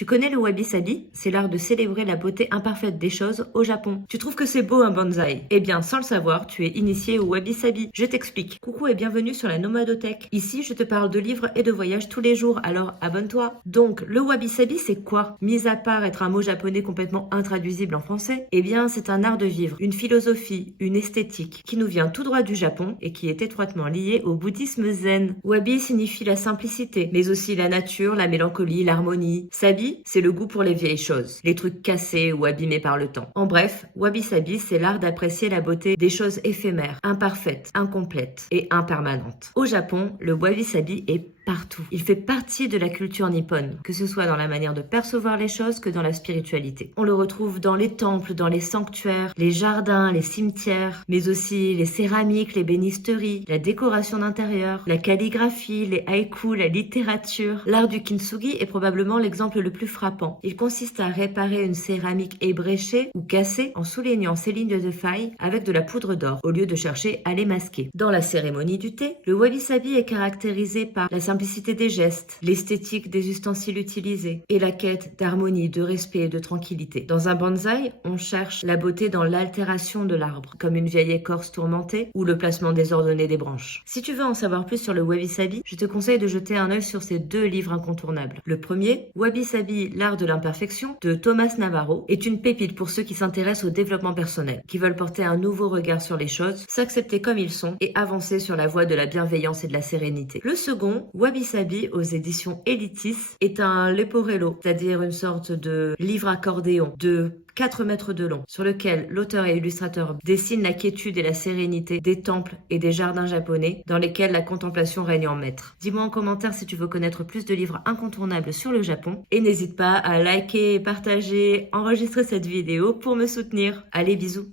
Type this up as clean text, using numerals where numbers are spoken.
Tu connais le wabi-sabi? C'est l'art de célébrer la beauté imparfaite des choses au Japon. Tu trouves que c'est beau un bonsaï? Eh bien, sans le savoir, tu es initié au wabi-sabi. Je t'explique. Coucou et bienvenue sur la Nomadothèque. Ici, je te parle de livres et de voyages tous les jours, alors abonne-toi. Donc, le wabi-sabi, c'est quoi? Mis à part être un mot japonais complètement intraduisible en français, eh bien, c'est un art de vivre, une philosophie, une esthétique qui nous vient tout droit du Japon et qui est étroitement liée au bouddhisme zen. Wabi signifie la simplicité, mais aussi la nature, la mélancolie, l'harmonie. Sabi, c'est le goût pour les vieilles choses, les trucs cassés ou abîmés par le temps. En bref, wabi-sabi, c'est l'art d'apprécier la beauté des choses éphémères, imparfaites, incomplètes et impermanentes. Au Japon, le wabi-sabi est partout. Il fait partie de la culture nippone, que ce soit dans la manière de percevoir les choses que dans la spiritualité. On le retrouve dans les temples, dans les sanctuaires, les jardins, les cimetières, mais aussi les céramiques, les bénisteries, la décoration d'intérieur, la calligraphie, les haïkus, la littérature. L'art du kintsugi est probablement l'exemple le plus frappant. Il consiste à réparer une céramique ébréchée ou cassée en soulignant ses lignes de faille avec de la poudre d'or, au lieu de chercher à les masquer. Dans la cérémonie du thé, le wabi-sabi est caractérisé par la simplicité des gestes, l'esthétique des ustensiles utilisés et la quête d'harmonie, de respect et de tranquillité. Dans un bonsaï, on cherche la beauté dans l'altération de l'arbre, comme une vieille écorce tourmentée ou le placement désordonné des branches. Si tu veux en savoir plus sur le wabi-sabi, je te conseille de jeter un œil sur ces deux livres incontournables. Le premier, Wabi-sabi, l'art de l'imperfection, de Thomas Navarro, est une pépite pour ceux qui s'intéressent au développement personnel, qui veulent porter un nouveau regard sur les choses, s'accepter comme ils sont et avancer sur la voie de la bienveillance et de la sérénité. Le second, Wabi-sabi aux éditions Elitis, est un leporello, c'est-à-dire une sorte de livre accordéon de 4 mètres de long, sur lequel l'auteur et illustrateur dessinent la quiétude et la sérénité des temples et des jardins japonais dans lesquels la contemplation règne en maître. Dis-moi en commentaire si tu veux connaître plus de livres incontournables sur le Japon et n'hésite pas à liker, partager, enregistrer cette vidéo pour me soutenir. Allez, bisous!